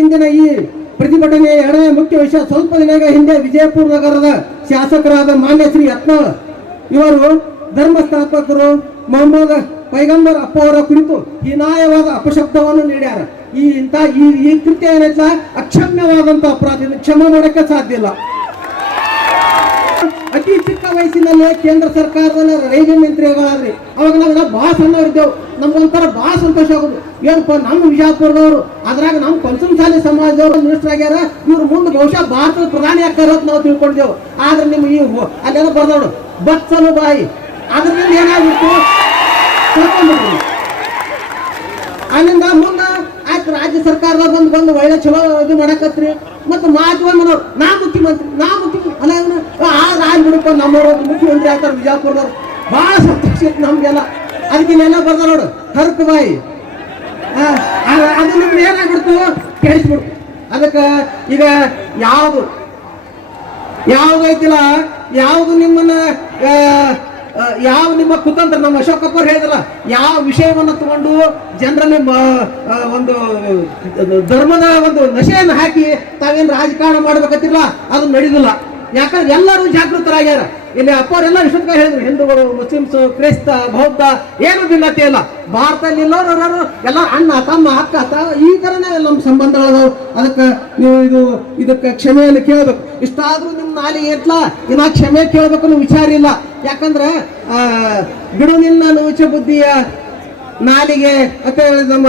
ಇಂದಿನ ಈ ಪ್ರತಿಭಟನೆಯ ಎರಡನೇ ಮುಖ್ಯ ವಿಷಯ, ಸ್ವಲ್ಪ ದಿನಗಳ ಹಿಂದೆ ವಿಜಯಪುರ ನಗರದ ಶಾಸಕರಾದ ಮಾನ್ಯ ಶ್ರೀ ಯತ್ನಾಳ್ ಇವರು ಧರ್ಮಸ್ಥಾಪಕರು ಮೊಹಮ್ಮದ್ ಪೈಗಂಬರ್ ಅಪ್ಪ ಅವರ ಕುರಿತು ಹೀನಾಯವಾದ ಅಪಶಬ್ದವನ್ನು ನೀಡ್ಯಾರ. ಈ ಕೃತ್ಯ ಏನೈತ ಅಕ್ಷಮ್ಯವಾದಂತ ಅಪರಾಧ, ಕ್ಷಮೆ ಮಾಡೋಕ್ಕೆ ಸಾಧ್ಯ ಇಲ್ಲ. ಅತಿ ಚಿಕ್ಕ ವಯಸ್ಸಿನಲ್ಲೇ ಕೇಂದ್ರ ಸರ್ಕಾರದಲ್ಲಿ ರೈಲ್ವೆ ಮಂತ್ರಿಗಳಾದ್ರಿ. ಅವಾಗ ನಾವು ಬಹಳ ಸಣ್ಣವರಿದ್ದೆವು, ನಮ್ಗೊಂಥರ ಬಹಳ ಸಂತೋಷ ಆಗೋದು. ಏನಪ್ಪ ನಮ್ಮ ವಿಜಯಪುರದವರು, ಅದ್ರಾಗ ನಮ್ಮ ಪಂಚಮಸಾಲಿ ಸಮಾಜದವರು ಮಿನಿಸ್ಟರ್ ಆಗ್ಯಾರ, ಇವ್ರು ಮುಂದೆ ಬಹುಶಃ ಭಾರತದ ಪ್ರಧಾನಿ ಆಗ್ತಾರ ಅಂತ ನಾವು ತಿಳ್ಕೊಂಡಿದ್ದೆವು. ಆದ್ರೆ ನಿಮ್ಮ ಈ ಅಲ್ಲೆಲ್ಲ ಬರ್ದವಳು ಬಚ್ಚಲು ಬಾಯಿ, ಅದ್ರಿಂದ ಏನಾಗ್ಬಿಟ್ಟು ಅಲ್ಲಿಂದ ಮುಂದೆ ಆಯ್ತು ರಾಜ್ಯ ಸರ್ಕಾರದಾಗ ಬಂದು ಒಳ್ಳೆ ಚಲೋ ಇದು ಮಾಡಕತ್ರಿ. ಮತ್ತು ಮಾತು ಬಂದು ನಾ ಮುಖ್ಯಮಂತ್ರಿ ಅಲ್ಲ ಆಗ್ಬಿಡಪ್ಪ ನಮ್ಮವ್ರು ಮುಖ್ಯಮಂತ್ರಿ ಆಗ್ತಾರೆ ವಿಜಯಪುರದವ್ರು. ಬಹಳ ಸಂತೋಷ ಇತ್ತು ನಮ್ಗೆಲ್ಲ. ಅದಕ್ಕೆ ನೆಲ್ಲ ಬರ್ದ ನೋಡು ಹರಕ ಬಾಯಿ, ಅದು ನಿಮ್ಗೆ ಏನಾಗ್ಬಿಡ್ತು ಕೇಳಿಸ್ಬಿಡ್ತು. ಅದಕ್ಕೆ ಈಗ ಯಾವ್ದೈತಿಲ್ಲ, ಯಾವ್ದು ನಿಮ್ಮ ಕುತಂತ್ರ, ನಮ್ಮ ಅಶೋಕ್ ಅಪ್ಪರ್ ಹೇಳಿದ್ರಲ್ಲ, ಯಾವ ವಿಷಯವನ್ನು ತಗೊಂಡು ಜನರಲ್ಲಿ ಒಂದು ಧರ್ಮದ ಒಂದು ನಶೆಯನ್ನು ಹಾಕಿ ತಾವೇನು ರಾಜಕಾರಣ ಮಾಡ್ಬೇಕತ್ತಿಲ್ಲ, ಅದು ನಡೆದಿಲ್ಲ. ಯಾಕಂದ್ರೆ ಎಲ್ಲರೂ ಜಾಗೃತರಾಗ್ಯಾರ. ಇಲ್ಲಿ ಅಪ್ಪವರೆಲ್ಲ ಇಷ್ಟೊತ್ತಿಗೆ ಹೇಳಿದ್ರು, ಹಿಂದೂಗಳು, ಮುಸ್ಲಿಮ್ಸ್, ಕ್ರೈಸ್ತ, ಬೌದ್ಧ ಏನು ಭಿನ್ನತೆ ಇಲ್ಲ. ಭಾರತದಲ್ಲಿ ಎಲ್ಲರೂ ಎಲ್ಲ ಅಣ್ಣ ತಮ್ಮ ಅಕ್ಕ ಈ ತರನೇ ನಮ್ಮ ಸಂಬಂಧಗಳದಾವು. ಅದಕ್ಕೆ ನೀವು ಇದಕ್ಕೆ ಕ್ಷಮೆಯನ್ನು ಕೇಳಬೇಕು. ಇಷ್ಟಾದ್ರೂ ನಿಮ್ಮ ನಾಲಿಗೆ ಎತ್ಲ ಇನ್ನ ಕ್ಷಮೆ ಕೇಳಬೇಕು ಅನ್ನೋ ವಿಚಾರ ಇಲ್ಲ. ಯಾಕಂದ್ರೆ ಬಿಡು ನಿನ್ನ ನುಚ ಬುದ್ಧಿಯ ನಾಲಿಗೆ ಅಂತ ಹೇಳಿ ನಮ್ಮ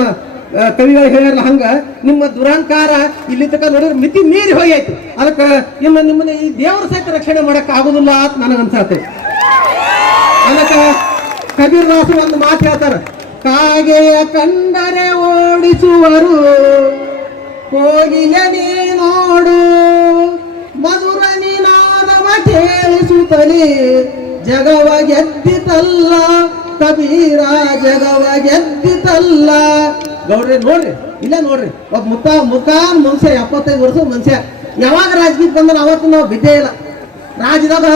ಕವಿಗಳು ಹೇಳಿರಲ್ಲ, ಹಂಗ ನಿಮ್ಮ ದುರಹಂಕಾರ ಇಲ್ಲಿ ತನಕ ನೋಡಿದ್ರೆ ಮಿತಿ ಮೀರಿ ಹೋಗಾಯ್ತು. ಅದಕ್ಕೆ ನಿಮ್ಮನ್ನ ಈ ದೇವರ ಸಹಿತ ರಕ್ಷಣೆ ಮಾಡಕ್ ಆಗುದಿಲ್ಲ ಅಂತ ನನಗನ್ಸತ್ತೆ. ಅದಕ್ಕೆ ಕಬೀರ್ ದಾಸರು ಒಂದು ಮಾತು ಹೇಳ್ತಾರ, ಕಾಗೆಯ ಕಂಡರೆ ಓಡಿಸುವರು, ಕೋಗಿಲೆ ನೀ ನೋಡು, ಮಧುರ ನಿನಾದವ ಕೇಳಿಸುತ್ತಲೇ ಜಗವ ಗೆದ್ದಿತಲ್ಲ ಕಬೀರ, ಜಗವ ಗೆದ್ದಿತಲ್ಲ. ಗೌಡ್ರಿ ನೋಡ್ರಿ, ಇಲ್ಲ ನೋಡ್ರಿ, ಒಬ್ಬ ಮುಖಾನ್ ಮನುಷ್ಯ 75 ವರ್ಷದ ಮನುಷ್ಯ ಯಾವಾಗ ರಾಜಕೀಯಕ್ಕೆ ಬಂದ್ರೆ ಅವತ್ತು ನಾವು ಬಿದ್ದೇ ಇಲ್ಲ. ರಾಜ್ಯದಾಗ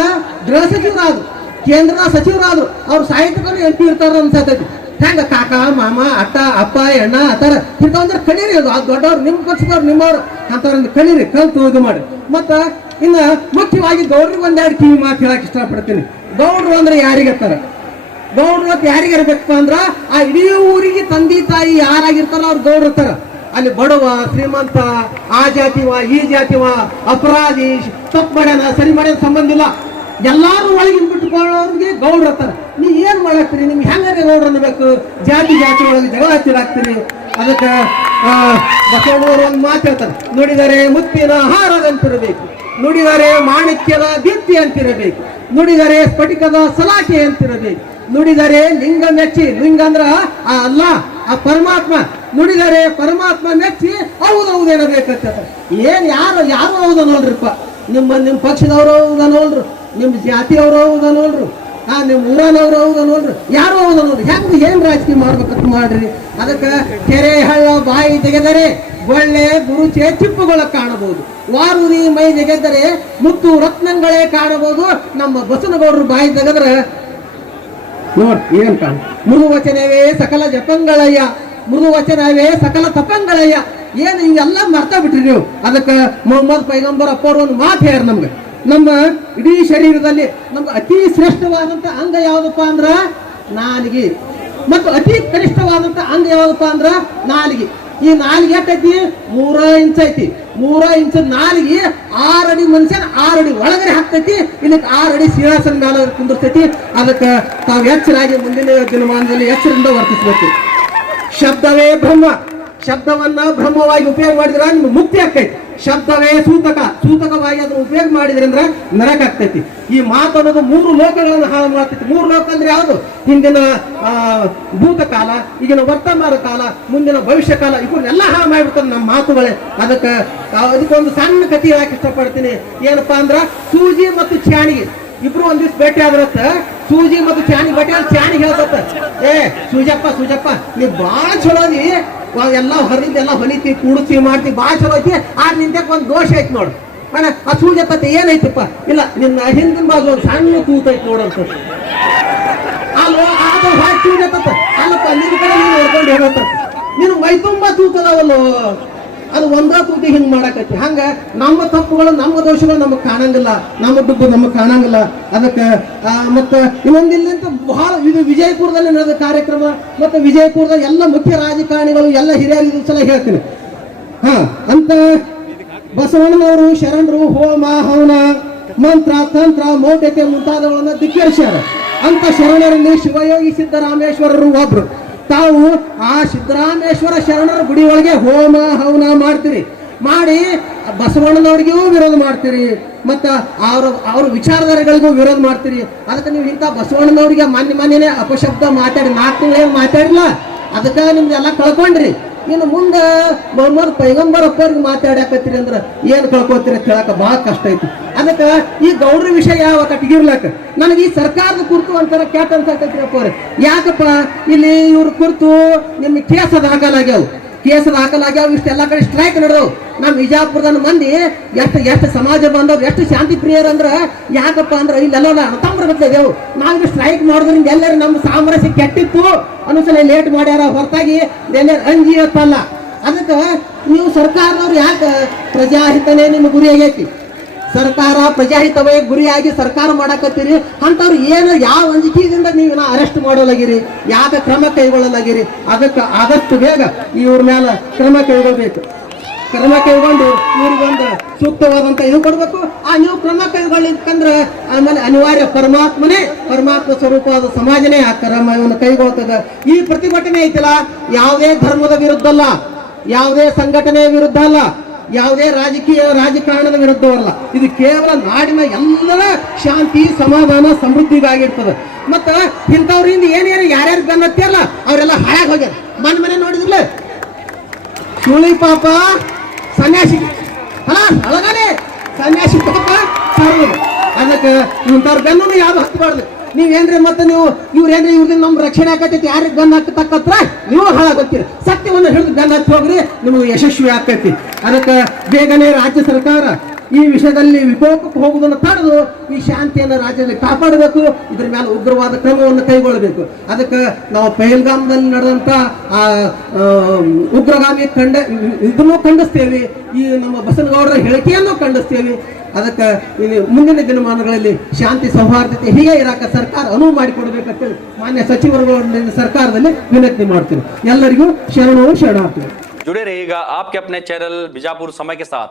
ಗೃಹ ಸಚಿವರಾದ್ರು, ಕೇಂದ್ರದ ಸಚಿವರಾದ್ರು, ಅವ್ರು ಸಾಹಿತ್ಯಕರು MP ಇರ್ತಾರ ಅನ್ಸತೈತಿ. ಹೆಂಗ ಕಾಕ ಮಾಮ ಅಟ್ಟ ಅಪ್ಪ ಎಣ್ಣ ಆತರ ಇಂಥವಂದ್ರೆ ಕಲೀರಿ. ಅದು ದೊಡ್ಡವ್ರು ನಿಮ್ಮ ಪಕ್ಷದವ್ರು ನಿಮ್ಮವ್ರು ಅಂತವ್ರನ್ನ ಕಲೀರಿ, ಕಲ್ತು ಇದು ಮಾಡಿ. ಮತ್ತ ಇನ್ನ ಮುಖ್ಯವಾಗಿ ಗೌಡ್ರಿಗೆ ಒಂದೆರಡು ಕಿವಿ ಮಾತು ಹೇಳಕ್ ಇಷ್ಟಪಡ್ತೀನಿ. ಗೌಡ್ರು ಅಂದ್ರೆ ಯಾರಿಗತ್ತಾರ? ಗೌಡ್ರು ಅಂತ ಯಾರಿಗಿರ್ಬೇಕಪ್ಪ ಅಂದ್ರ ಆ ಇಡೀ ಊರಿಗೆ ತಂದೆ ತಾಯಿ ಯಾರಾಗಿರ್ತಾರ ಅವ್ರು ಗೌಡ್ರು ಇರ್ತಾರ. ಅಲ್ಲಿ ಬಡವ ಶ್ರೀಮಂತ, ಆ ಜಾತಿವ ಈ ಜಾತಿವ, ಅಪರಾಧಿ, ತಪ್ಪು ಮಾಡ್ಯಾನ ಸರಿ ಮಾಡ್ಯಾನ ಸಂಬಂಧ ಇಲ್ಲ, ಎಲ್ಲಾರು ಒಳಗಿನ ಬಿಟ್ಟುಕೊಳ್ಳೋರಿಗೆ ಗೌಡ್ರು ಇರ್ತಾರ. ನೀವ್ ಏನ್ ಮಾಡಾಕ್ತೀರಿ? ನಿಮ್ಗೆ ಹೆಂಗಾರೆ ಗೌಡ್ರು ಅನ್ಬೇಕು? ಜಾತಿ ಒಳಗೆ ಜಗಳ ಹಚ್ಚಿರಾಕ್ತೀರಿ. ಅದಕ್ಕೆ ಬಸವಣ್ಣವರು ಒಂದು ಮಾತು ಹೇಳ್ತಾರೆ, ನುಡಿದರೆ ಮುತ್ತಿನ ಹಾರದಂತಿರಬೇಕು, ನುಡಿದರೆ ಮಾಣಿಕ್ಯದ ದೀಪ್ತಿ ಅಂತಿರಬೇಕು, ನುಡಿದರೆ ಸ್ಫಟಿಕದ ಸಲಾಖೆ ಅಂತಿರಬೇಕು, ನುಡಿದರೆ ಲಿಂಗ ಮೆಚ್ಚಿ, ಲಿಂಗ ಅಂದ್ರ ಆ ಅಲ್ಲ ಆ ಪರಮಾತ್ಮ, ನುಡಿದರೆ ಪರಮಾತ್ಮ ಮೆಚ್ಚಿ ಹೌದೌದೇನಬೇಕಂತ. ಏನ್ ಯಾರು ಹೌದ ನೋಡ್ರಿಪ್ಪ, ನಿಮ್ಮ ಪಕ್ಷದವರು ಹೌದ ನೋಡ್ರು, ನಿಮ್ಮ ಜಾತಿಯವರು ಹೌದ ನೋಡ್ರು, ನಿಮ್ಮ ಊರನವ್ರು ಹೌದ ನೋಡ್ರಿ, ಯಾರು ಹೌದ ನೋಡ್ರಿ. ಹೆಂಗ್ ಏನ್ ರಾಜಕೀಯ ಮಾಡ್ಬೇಕಂತ ಮಾಡ್ರಿ. ಅದಕ್ಕೆ ಕೆರೆ ಹಳ್ಳ ಬಾಯಿ ತೆಗೆದರೆ ಒಳ್ಳೆ ಗುರುಚೆ ಚಿಪ್ಪುಗಳ ಕಾಣಬಹುದು, ವಾರುದಿ ಮೈ ತೆಗೆದರೆ ಮುತ್ತು ರತ್ನಗಳೇ ಕಾಣಬಹುದು. ನಮ್ಮ ಬಸನಗೌಡರು ಬಾಯಿ ತೆಗೆದ್ರೆ ನೋಡ್ ಏನ್ ಕಾಣ, ಮೃದು ವಚನವೇ ಸಕಲ ಜಪಂಗಳಯ್ಯ, ಮೃದು ವಚನವೇ ಸಕಲ ತಪಂಗಳಯ್ಯ. ಏನು ಹಿಂಗೆಲ್ಲ ಮರ್ತಾ ಬಿಟ್ರಿ ನೀವು. ಅದಕ್ಕೆ ಮೊಹಮ್ಮದ್ ಪೈಗಂಬರ್ ಅಪ್ಪ ಅವರು ಒಂದು ಮಾತು ಹೇಳ್ಯಾರ ನಮ್ಗೆ, ನಮ್ಮ ಇಡೀ ಶರೀರದಲ್ಲಿ ನಮ್ಗೆ ಅತಿ ಶ್ರೇಷ್ಠವಾದಂತ ಅಂಗ ಯಾವ್ದಪ್ಪ ಅಂದ್ರ ನಾಲಿಗೆ, ಮತ್ತು ಅತಿ ಕನಿಷ್ಠವಾದಂತ ಅಂಗ ಯಾವ್ದಪ್ಪ ಅಂದ್ರ ನಾಲಿಗೆ. ಈ ನಾಲಿಗೆ ಎಷ್ಟೈತಿ? 3 ಇಂಚ್ ಐತಿ. 3 ಇಂಚ್ ನಾಲಿಗೆ 6 ಅಡಿ ಮನುಷ್ಯನ 6 ಅಡಿ ಒಳಗಡೆ ಹಾಕ್ತೈತಿ, ಇಲ್ಲಿ 6 ಅಡಿ ಸಿಂಹಾಸನ ಮೇಲೆ ಕುಂದಿರ್ತೈತಿ. ಅದಕ್ಕೆ ತಾವು ಎಚ್ಚರಾಗಿ ಮುಂದಿನ ದಿನಮಾನದಲ್ಲಿ ಎಚ್ಚರದಿಂದ ವರ್ತಿಸಬೇಕು. ಶಬ್ದವೇ ಬ್ರಹ್ಮ, ಶಬ್ದವನ್ನ ಬ್ರಹ್ಮವಾಗಿ ಉಪಯೋಗ ಮಾಡಿದ್ರೆ ನಿಮ್ಗೆ ಮುಕ್ತಿ ಆಗ್ತೈತಿ. ಶಬ್ದವೇ ಸೂತಕವಾಗಿ ಅದನ್ನು ಉಪಯೋಗ ಮಾಡಿದ್ರಿ ಅಂದ್ರೆ ನರಕ ಆಗ್ತೈತಿ. ಈ ಮಾತು ಅನ್ನೋದು 3 ಲೋಕಗಳನ್ನು ಹಾಳು ಮಾಡ್ತೈತಿ. 3 ಲೋಕ ಅಂದ್ರೆ ಯಾವುದು? ಹಿಂದಿನ ಭೂತಕಾಲ, ಈಗಿನ ವರ್ತಮಾನ ಕಾಲ, ಮುಂದಿನ ಭವಿಷ್ಯ ಕಾಲ, ಇವನ್ನೆಲ್ಲ ಹಾಳು ಮಾಡಿಬಿಡ್ತಾರೆ ನಮ್ಮ ಮಾತುಗಳೇ. ಅದಕ್ಕೊಂದು ಸಣ್ಣ ಕಥೆ ಹೇಳಕ್ ಇಷ್ಟಪಡ್ತೀನಿ. ಏನಪ್ಪಾ ಅಂದ್ರ ಸೂಜಿ ಮತ್ತು ಚಾಣಿಗೆ ಇಬ್ರು ಒಂದ್ ದಿವ್ಸ ಭೇಟಿ ಆದ್ರತ್ತ. ಸೂಜಿ ಮತ್ತು ಚಾಣಿ ಭೇಟಿ ಆದ್ರೆ ಚಾಣಿಗೆ ಹೇಳ್ತತ್ತ, ಸೂಜಪ್ಪ ನೀವ್ ಬಾಳ ಚಲೋ ಅದಿ, ಎಲ್ಲ ಹೊರದಿಂದೆಲ್ಲ ಹೊಲಿತಿ ಕೂಡಿಸಿ ಮಾಡ್ತಿ, ಬಾಳ ಚಲೋ ಐತಿ. ಆದ್ರೆ ನಿಂದಕ್ಕೆ ಒಂದು ದೋಷ ಐತಿ ನೋಡು. ಆ ಸೂಜಪ್ಪ ಏನೈತಪ್ಪ? ಇಲ್ಲ, ನಿನ್ನ ಹಿಂದಿನ ಬಾಜು ಒಂದು ಸಣ್ಣ ಕೂತೈತಿ ನೋಡಂತ. ಸೂಜಪ್ಪ ಅಲ್ಲಪ್ಪ, ನಿನ್ನ ಕಡೆ ನೀನು ಹೇಳ್ಕೊಂಡು ಹೇಳತ್ತ, ನೀನು ಮೈ ತುಂಬಾ ತೂಕದವಲ್ಲು, ಅದು ಒಂದೇ ಕೂತಿ ಹಿಂಗ್ ಮಾಡಕತ್ತಿ. ಹಂಗ ನಮ್ಮ ತಪ್ಪುಗಳು ನಮ್ಮ ದೋಷಗಳು ನಮಗ್ ಕಾಣಂಗಿಲ್ಲ, ನಮ್ಮ ದುಡ್ಡು ನಮಗ್ ಕಾಣಂಗಿಲ್ಲ. ಅದಕ್ಕೆ ಮತ್ತ ಇನ್ನೊಂದಿಲ್ಲಂತ ಬಹಳ ಇದು ವಿಜಯಪುರದಲ್ಲಿ ನಡೆದ ಕಾರ್ಯಕ್ರಮ, ಮತ್ತೆ ವಿಜಯಪುರದ ಎಲ್ಲ ಮುಖ್ಯ ರಾಜಕಾರಣಿಗಳು ಎಲ್ಲ ಹಿರಿಯರು ಸಲ ಹೇಳ್ತೀನಿ. ಅಂತ ಬಸವಣ್ಣನವರು ಶರಣರು ಹೋಮ ಹವನ ಮಂತ್ರ ತಂತ್ರ ಮೌಢ್ಯತೆ ಮುಂತಾದವುಗಳನ್ನ ಧಿಕ್ಕರಿಸ್ಯಾರ. ಅಂತ ಶರಣರಲ್ಲಿ ಶಿವಯೋಗಿ ಸಿದ್ದರಾಮೇಶ್ವರರು ಒಬ್ರು. ತಾವು ಆ ಸಿದ್ದರಾಮೇಶ್ವರ ಶರಣರ ಗುಡಿ ಒಳಗೆ ಹೋಮ ಹವನ ಮಾಡ್ತೀರಿ, ಮಾಡಿ ಬಸವಣ್ಣನವ್ರಿಗೂ ವಿರೋಧ ಮಾಡ್ತೀರಿ, ಮತ್ತ ಅವ್ರ ವಿಚಾರಧಾರೆಗಳಿಗೂ ವಿರೋಧ ಮಾಡ್ತೀರಿ. ಅದಕ್ಕೆ ನೀವು ಇಂಥ ಬಸವಣ್ಣನವ್ರಿಗೆ ಮೊನ್ನೆ ಅಪಶಬ್ದ ಮಾತಾಡಿ 4 ತಿಂಗಳೇನು ಮಾತಾಡಿಲ್ಲ, ಅದಕ್ಕೆ ನಿಮ್ದೆಲ್ಲ ಕಳ್ಕೊಂಡ್ರಿ. ಇನ್ನು ಮುಂದೆ ಮೊಹಮ್ಮದ್ ಪೈಗಂಬರ್ ಅಪ್ಪರಿಗೆ ಮಾತಾಡಕತ್ತೀರಿ ಅಂದ್ರೆ ಏನು ಕಳ್ಕೊತೀರಿ ಅಂತ ಹೇಳಕ ಬಹಳ ಕಷ್ಟ ಐತಿ. ಅದಕ್ಕೆ ಈ ಗೌಡ್ರ ವಿಷಯ ಯಾವ ಕಟ್ಟಿಗಿರ್ಲಕ್ಕ ನನಗೆ ಈ ಸರ್ಕಾರದ ಕುರಿತು ಒಂಥರ ಕೆಟ್ಟ ಅನ್ಸಕತ್ರಿ ಅಪ್ಪವ್ರೆ. ಯಾಕಪ್ಪ ಇಲ್ಲಿ ಇವ್ರ ಕುರಿತು ನಿಮ್ಗೆ ಕೇಸ್ ಹಾಕಲಾಗ್ಯಾವ, ಇಷ್ಟೆಲ್ಲ ಕಡೆ ಸ್ಟ್ರೈಕ್ ನಡೆದವು. ನಮ್ಮ ವಿಜಯಪುರದ ಮಂದಿ ಎಷ್ಟು ಸಮಾಜ ಬಂದವ್ರು, ಎಷ್ಟು ಶಾಂತಿ ಪ್ರಿಯರು ಅಂದ್ರೆ ಯಾಕಪ್ಪ ಅಂದ್ರೆ ಇಲ್ಲೆಲ್ಲ ತಮ್ಮ ಬರ್ತೇವೆವು. ನಾವೀಗ ಸ್ಟ್ರೈಕ್ ಮಾಡೋದ್ರಿಂದ ಎಲ್ಲರೂ ನಮ್ಮ ಸಾಮರಸ್ಯ ಕೆಟ್ಟಿತ್ತು ಅನ್ನೋಸಲ ಲೇಟ್ ಮಾಡ್ಯಾರ, ಹೊರತಾಗಿ ಎಲ್ಲರೂ ಅಂಜಿ ಇತ್ತಲ್ಲ. ಅದಕ್ಕೆ ನೀವು ಸರ್ಕಾರದವ್ರು ಯಾಕೆ ಪ್ರಜಾಹಿತನೇ ನಿಮ್ಮ ಗುರಿ ಆಗೈತಿ, ಸರ್ಕಾರ ಪ್ರಜಾಹಿತವೇ ಗುರಿಯಾಗಿ ಸರ್ಕಾರ ಮಾಡಕತ್ತೀರಿ. ಅಂತವ್ರು ಏನು ಯಾವ ಅಂಜಿಕೆಯಿಂದ ನೀವು ಅರೆಸ್ಟ್ ಮಾಡೋಲಾಗಿರಿ, ಯಾವ ಕ್ರಮ ಕೈಗೊಳ್ಳಲಾಗಿರಿ. ಅದಕ್ಕೆ ಆದಷ್ಟು ಬೇಗ ಇವ್ರ ಮೇಲೆ ಕ್ರಮ ಕೈಗೊಳ್ಬೇಕು. ಕ್ರಮ ಕೈಗೊಂಡು ಇವ್ರಿಗೊಂದು ಸೂಕ್ತವಾದಂತ ಇದು ಕೊಡ್ಬೇಕು. ನೀವು ಕ್ರಮ ಕೈಗೊಳ್ಳಿಕ್ಕಂದ್ರೆ ಆಮೇಲೆ ಅನಿವಾರ್ಯ ಪರಮಾತ್ಮ ಸ್ವರೂಪವಾದ ಸಮಾಜನೇ ಆ ಕ್ರಮವನ್ನು ಕೈಗೊಳ್ತದ. ಈ ಪ್ರತಿಭಟನೆ ಐತಿಲ್ಲ, ಯಾವುದೇ ಧರ್ಮದ ವಿರುದ್ಧ ಅಲ್ಲ, ಯಾವುದೇ ಸಂಘಟನೆಯ ವಿರುದ್ಧ ಅಲ್ಲ, ಯಾವುದೇ ರಾಜಕಾರಣದ ವಿರುದ್ಧವಲ್ಲ. ಇದು ಕೇವಲ ನಾಡಿನ ಎಲ್ಲರ ಶಾಂತಿ ಸಮಾಧಾನ ಸಮೃದ್ಧಿಗಾಗಿರ್ತದೆ. ಮತ್ತ ಇಂಥವ್ರಿಂದ ಏನೇನು ಯಾರ್ಯಾರು ಬೆನ್ನತ್ತಿರಲ್ಲ ಅವರೆಲ್ಲ ಹಾಳಾಗಿ ಹೋಗ್ಯಾರ. ಮನೆ ನೋಡಿದಿಲ್ಲ, ಸುಳಿ ಪಾಪ ಸನ್ಯಾಸಿ ಅಳಗಾನೆ ಸನ್ಯಾಸಿ ಪಾಪ ಸಾರ್ವಜನಿಕ. ಅದಕ್ಕೆ ಇಂಥವ್ರ ಬೆನ್ನು ಯಾವ್ದು ಹತ್ತಬಾರ್ದು. ನೀವೇನ್ರಿ ಮತ್ತೆ ಇವ್ರೇನ್ರಿ ಇವ್ರಿಂದ ನಮ್ ರಕ್ಷಣೆ ಆಕತೈತಿ, ಯಾರಿಗೆ ಗನ್ ಹಾಕತಕ್ಕತ್ರ ನೀವು ಹಾಳಾಗೋಗ್ತೀರಿ. ಸತ್ಯವನ್ನು ಹಿಡಿದು ಗನ್ ಹತ್ತಿ ಹೋಗ್ರಿ, ನಿಮಗೆ ಯಶಸ್ವಿ ಆಗ್ತೈತಿ. ಅದಕ್ಕೆ ಬೇಗನೆ ರಾಜ್ಯ ಸರ್ಕಾರ ಈ ವಿಷಯದಲ್ಲಿ ವಿಕೋಪಕ್ಕೆ ಹೋಗುವುದನ್ನು ತಡೆದು ಈ ಶಾಂತಿಯನ್ನು ರಾಜ್ಯದಲ್ಲಿ ಕಾಪಾಡಬೇಕು. ಇದ್ರ ಮೇಲೆ ಉಗ್ರವಾದ ಕ್ರಮವನ್ನು ಕೈಗೊಳ್ಳಬೇಕು. ಅದಕ್ಕೆ ನಾವು ಪಹಲ್ಗಾಮ್ದಲ್ಲಿ ನಡೆದಂತ ಉಗ್ರಗಾಮಿ ಇದನ್ನು ಖಂಡಿಸ್ತೇವೆ, ಈ ನಮ್ಮ ಬಸನಗೌಡರ ಹೇಳಿಕೆಯನ್ನು ಖಂಡಿಸ್ತೇವೆ. ಅದಕ್ಕೆ ಮುಂದಿನ ದಿನಮಾನಗಳಲ್ಲಿ ಶಾಂತಿ ಸೌಹಾರ್ದತೆ ಹೀಗೆ ಇರಾಕ ಸರ್ಕಾರ ಅನುವು ಮಾಡಿಕೊಡ್ಬೇಕಂತೇಳಿ ಮಾನ್ಯ ಸಚಿವರುಗಳ ಸರ್ಕಾರದಲ್ಲಿ ವಿನಂತಿ ಮಾಡ್ತೀನಿ. ಎಲ್ಲರಿಗೂ ಶರಣಾರ್ಥಿ. जुड़े रहिएगा आपके अपने चैनल बीजापुर समय के साथ।